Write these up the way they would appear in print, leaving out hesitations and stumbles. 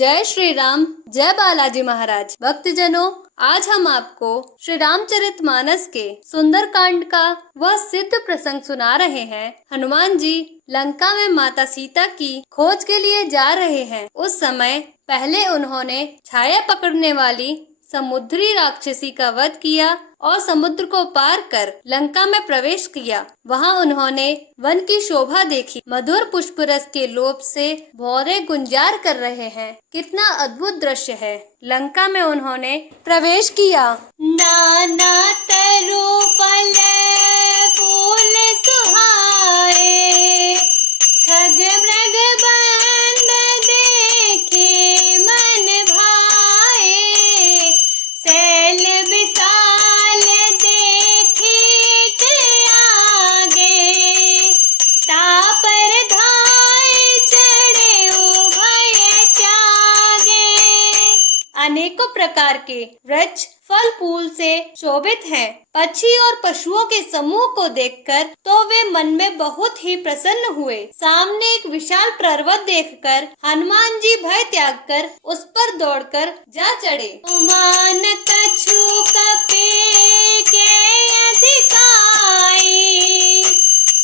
जय श्री राम, जय बालाजी महाराज। भक्तजनों, आज हम आपको श्री रामचरितमानस के सुंदरकांड का वह सिद्ध प्रसंग सुना रहे हैं। हनुमान जी लंका में माता सीता की खोज के लिए जा रहे हैं। उस समय पहले उन्होंने छाया पकड़ने वाली समुद्री राक्षसी का वध किया और समुद्र को पार कर लंका में प्रवेश किया। वहां उन्होंने वन की शोभा देखी। मधुर पुष्प रस के लोभ से भौरे गुंजार कर रहे हैं। कितना अद्भुत दृश्य है। लंका में उन्होंने प्रवेश किया। नाना तरु फल फूल सुहाए, खग मृग बंद देखे मन भाए, सैल विशाल देखी के आगे, तापर धाय चढ़े उभय त्यागे। अनेकों प्रकार के वृक्ष फल फूल से शोभित हैं। पक्षी और पशुओं के समूह को देखकर तो वे मन में बहुत ही प्रसन्न हुए। सामने एक विशाल पर्वत देखकर हनुमान जी भय त्याग कर उस पर दौड़कर जा चढ़े। उमान कछु कपे के अधिकाई,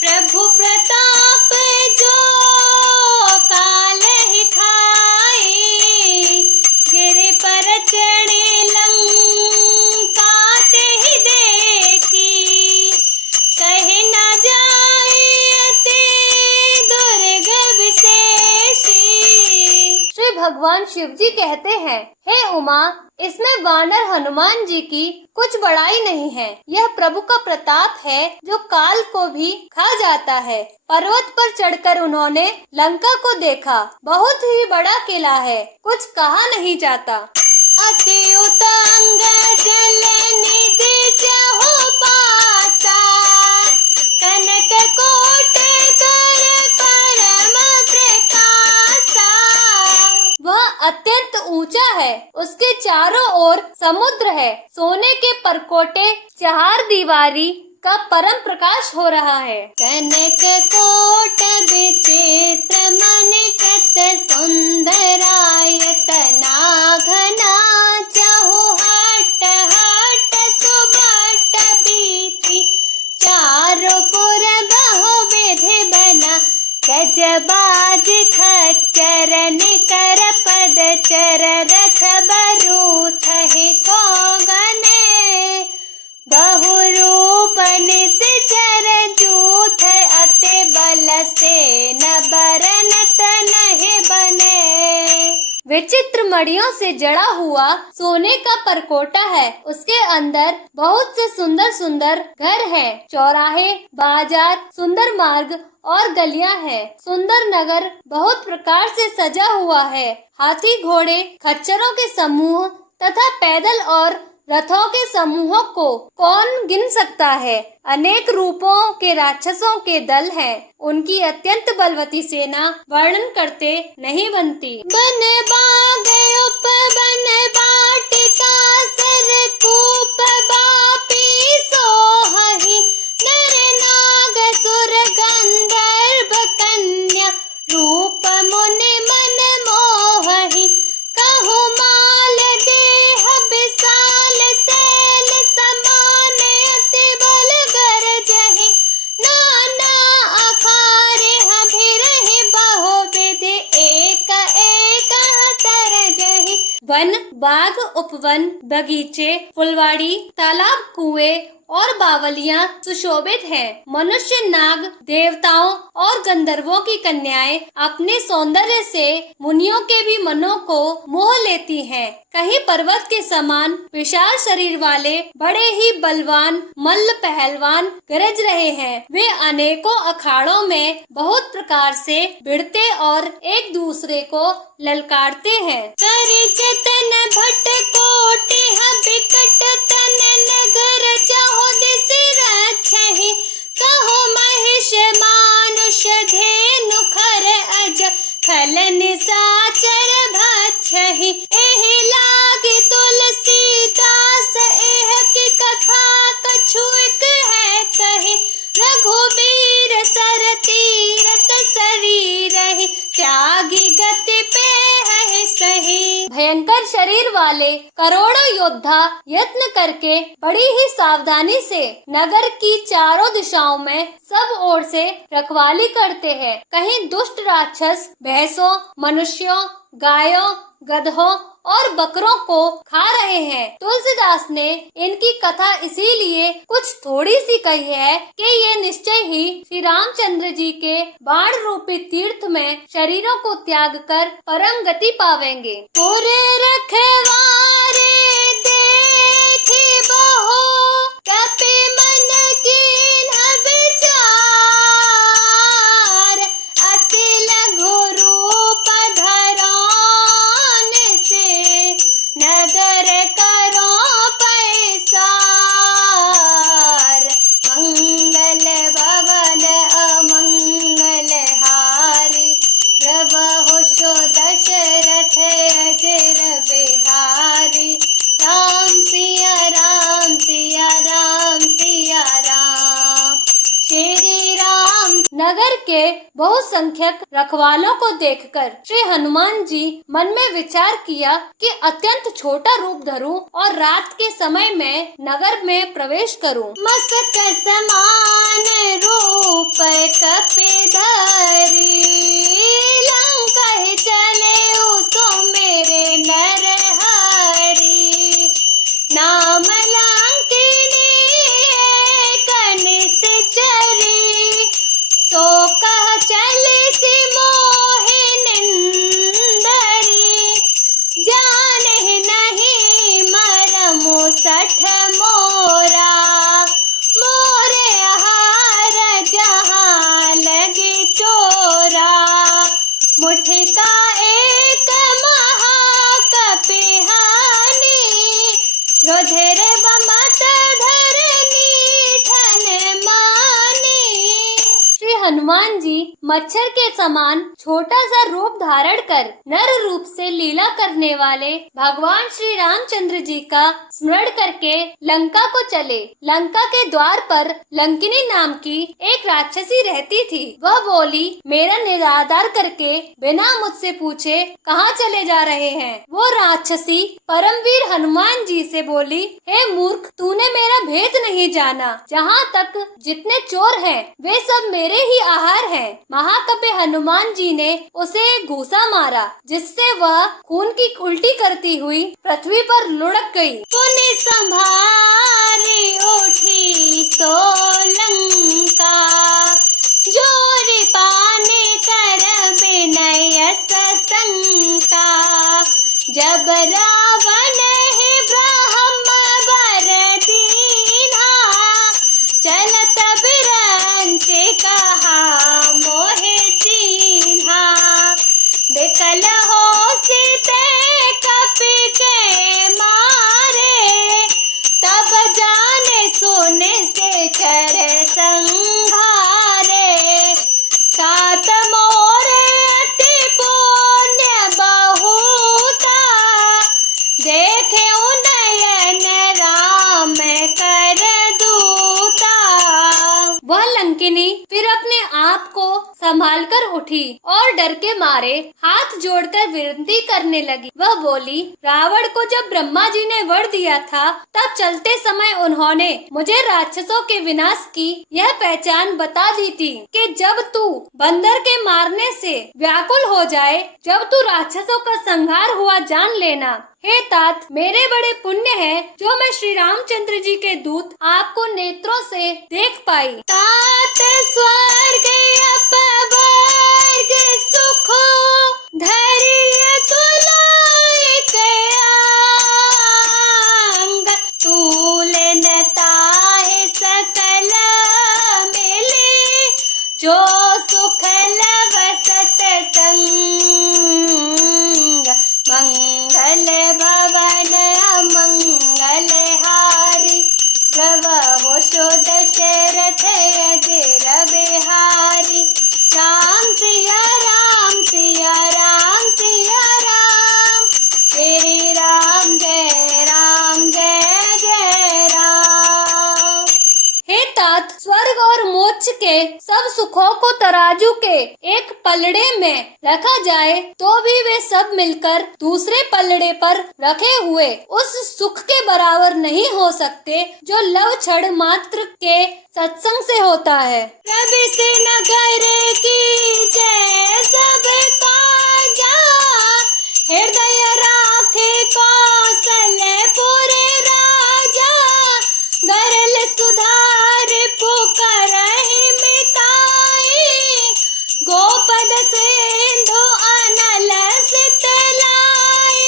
प्रभु प्रताप जो कालहि खाई, गिरि पर चढ़े भगवान शिव जी कहते हैं, हे उमा, इसमें वानर हनुमान जी की कुछ बड़ाई नहीं है। यह प्रभु का प्रताप है जो काल को भी खा जाता है। पर्वत पर चढ़कर उन्होंने लंका को देखा। बहुत ही बड़ा किला है, कुछ कहा नहीं जाता। अति उतंग जल निधि जहु पासा, कनक कोट कर परम प्रकाशा। वह अत्यंत ऊंचा है, उसके चारों ओर समुद्र है। सोने के परकोटे चार दीवारी का परम प्रकाश हो रहा है। कनक कोट विचित्र मणिकृत सुंदरायत नाघना, चहु हट हट सुभट बीती, चारों पुर बहु विधि बना, गजबाज खच्चर निकर पद चर, रथ बरूथ ही को गने, बहुरूप निश्चर जूथ, अति बल से न बरनत नहीं बने। विचित्र मणियों से जड़ा हुआ सोने का परकोटा है। उसके अंदर बहुत से सुंदर सुंदर घर हैं। चौराहे, बाजार, सुंदर मार्ग और गलियां हैं। सुंदर नगर बहुत प्रकार से सजा हुआ है। हाथी, घोड़े, खच्चरों के समूह तथा पैदल और रथों के समूहों को कौन गिन सकता है। अनेक रूपों के राक्षसों के दल हैं। उनकी अत्यंत बलवती सेना वर्णन करते नहीं बनती। बन बाग उपवन बाटिका, सरकूप बापी सोहहि, नर नाग सुर गंधर्व कन्या, रूप मुनि मन मोहहि, कहु माल देह विशाल, सैल समान अति बल गरजहि, नाना आकारे हभिरहि, बहु विधि एक एक तरजहि। वन, बाग, उपवन, बगीचे, फुलवाड़ी, तालाब, कुएं और बावलियां सुशोभित हैं। मनुष्य, नाग, देवताओं और गंधर्वों की कन्याएं अपने सौंदर्य से मुनियों के भी मनों को मोह लेती हैं। कहीं पर्वत के समान विशाल शरीर वाले बड़े ही बलवान मल्ल पहलवान गरज रहे हैं। वे अनेकों अखाड़ों में बहुत प्रकार से भिड़ते और एक दूसरे को ललकारते हैं। जतन भट कोटि बिकट तन नगर, चहु दिस रक्षहि, कहो महिष मानुष धेनु खर अज, खल निशाचर भक्षहि। एहि लागे तुलसीदास, एह की कथा कछु एक है कही, रघुबीर सर तीरथ शरीर, त्यागी गति पे है सही। भयंकर शरीर वाले करोड़ों योद्धा यत्न करके बड़ी ही सावधानी से नगर की चारों दिशाओं में सब ओर से रखवाली करते हैं। कहीं दुष्ट राक्षस भैंसों, मनुष्यों, गायों, गधों और बकरों को खा रहे हैं। तुलसीदास ने इनकी कथा इसीलिए कुछ थोड़ी सी कही है कि ये निश्चय ही श्री रामचंद्र जी के बाण रूपी तीर्थ में शरीरों को त्याग कर परम गति पावेंगे। पूरे रखवारे देखी बहो, कपि मन कीन्ह विचार, अति लघु रूप धरान से नगर करो पैसार। मंगल भवन अमंगल हारी, प्रभु सो दशरथ अजर बिहारी। राम सिया राम सिया राम सिया राम। श्री राम। नगर के बहुसंख्यक रखवालों को देखकर श्री हनुमान जी मन में विचार किया कि अत्यंत छोटा रूप धरूं और रात के समय में नगर में प्रवेश करूं। मस्तक समान रूप कपि धरी, लंका ही चले उसो मेरे नरहरि। नाम लंकिनी कनिशचरी, सो कह चले सी मोहि निंदरी। जानहि नहीं मरमु सठ मोरा, मोरे आहार जहाँ लगी चोरा। मुठि का एक महाकपिहानी, रुधिर बमत धरनी ठन मानी। श्री हनुमान जी मच्छर के समान छोटा सा रूप धारण कर नर रूप से लीला करने वाले भगवान श्री रामचंद्र जी का स्मरण करके लंका को चले। लंका के द्वार पर लंकिनी नाम की एक राक्षसी रहती थी। वह बोली, मेरा निरादर करके बिना मुझसे पूछे कहाँ चले जा रहे हैं। वो राक्षसी परमवीर हनुमान जी से बोली, हे मूर्ख, तूने मेरा भेद नहीं जाना। जहाँ तक जितने चोर हैं वे सब मेरे ही आहार हैं। महाकपि हनुमान जी ने उसे एक घूसा मारा, जिससे वह खून की उल्टी करती हुई पृथ्वी पर लुढ़क गई। पुनि संभारी उठी सो लंका, जोरी पाने कर विनय सशंका। जब रावण है ब्रह्म वर दीना, चलत बिरंचे कहा मोहे चीन्हा। बिकल हो सीते कपि के मारे, तब जाने सोने से कर संघारे। सात मोरे अति पुण्य बहुता, देखे उन्नयन राम कर दूता। वह लंकिनी फिर अपने आप को संभालकर उठी और डर के मारे हाथ जोड़कर विनती करने लगी। वह बोली, रावण को जब ब्रह्मा जी ने वर दिया था, तब चलते समय उन्होंने मुझे राक्षसों के विनाश की यह पहचान बता दी थी कि जब तू बंदर के मारने से व्याकुल हो जाए, जब तू राक्षसों का संहार हुआ जान लेना। हे तात, मेरे बड़े पुण्य है जो मैं श्री रामचंद्र जी के दूत आपको नेत्रों से देख पाई। तात स्वर्ग अपवर्ग सुख धरिय तुलाइक अंग, तूलन ताहि सकल मिले, जो सुख लवसत संग। मंगल भवन अमंगल हारी, प्रभु सो दशरथ अजर बिहारी। राम सिया राम सिया राम सिया मोक्ष के सब सुखों को तराजू के एक पलड़े में रखा जाए तो भी वे सब मिलकर दूसरे पलड़े पर रखे हुए उस सुख के बराबर नहीं हो सकते जो लव क्षण मात्र के सत्संग से होता है। रवि से नगर की जय सब काजा, हृदय राखे कौशलपुर राजा, गरल सुधार पुकारहि मिताई, गोपद सिंधु अनल सितलाई,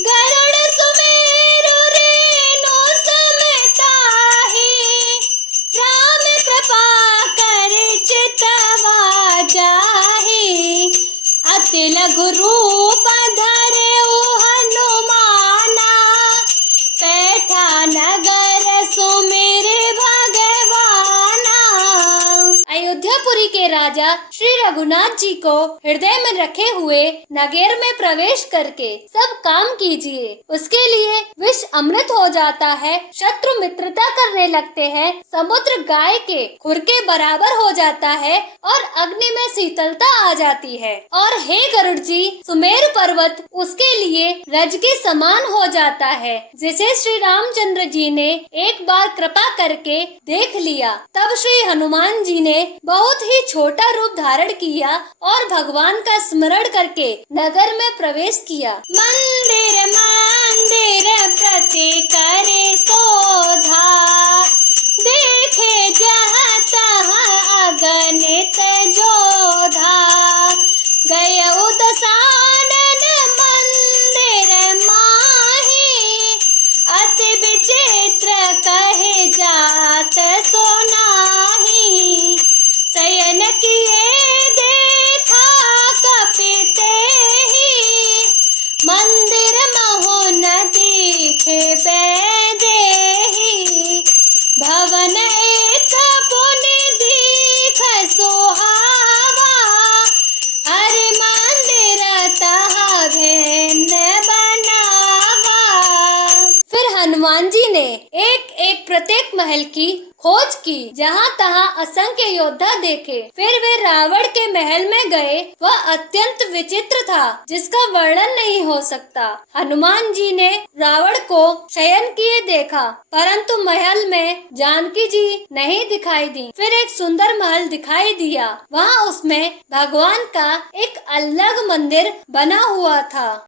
गरुड़ सुमेरु रेणु समताहि, राम कृपा कर चितवा जाहि, अति लघु रूप धरेउ हनुमाना, पैठा नगर सुमिर भगवाना। अयोध्यापुरी के राजा श्री रघुनाथ जी को हृदय में रखे हुए नगर में प्रवेश करके सब काम कीजिए। उसके लिए विष अमृत हो जाता है, शत्रु मित्रता करने लगते हैं, समुद्र गाय के खुर के बराबर हो जाता है और अग्नि में शीतलता आ जाती है। और हे गरुड़ जी, सुमेरु पर्वत उसके लिए रज के समान हो जाता है, जिसे श्री रामचंद्र जी ने एक बार कृपा करके देख लिया। तब श्री हनुमान जी ने बहुत ही छोटा रूप धारण किया और भगवान का स्मरण करके नगर में प्रवेश किया। मंदिर मंदिर प्रति करे शोधा, देखे जहाँ तहाँ अगणित जोधा, गय दसानन मंदिर माही, अति विचित्र कहे जात सोनाही, शयन किए देखा कपिते ही, मंदिर महु न दिखे बैदेही, भवन एक पुनि दीख सोहावा, हरि मंदिर तहा भिन्न बनावा। फिर हनुमान जी ने एक एक प्रत्येक महल की खोज की, जहाँ तहाँ असंख्य योद्धा देखे। फिर वे रावण के महल में गए। वह अत्यंत विचित्र था, जिसका वर्णन नहीं हो सकता। हनुमान जी ने रावण को शयन किए देखा, परंतु महल में जानकी जी नहीं दिखाई दी। फिर एक सुंदर महल दिखाई दिया, वहाँ उसमें भगवान का एक अलग मंदिर बना हुआ था।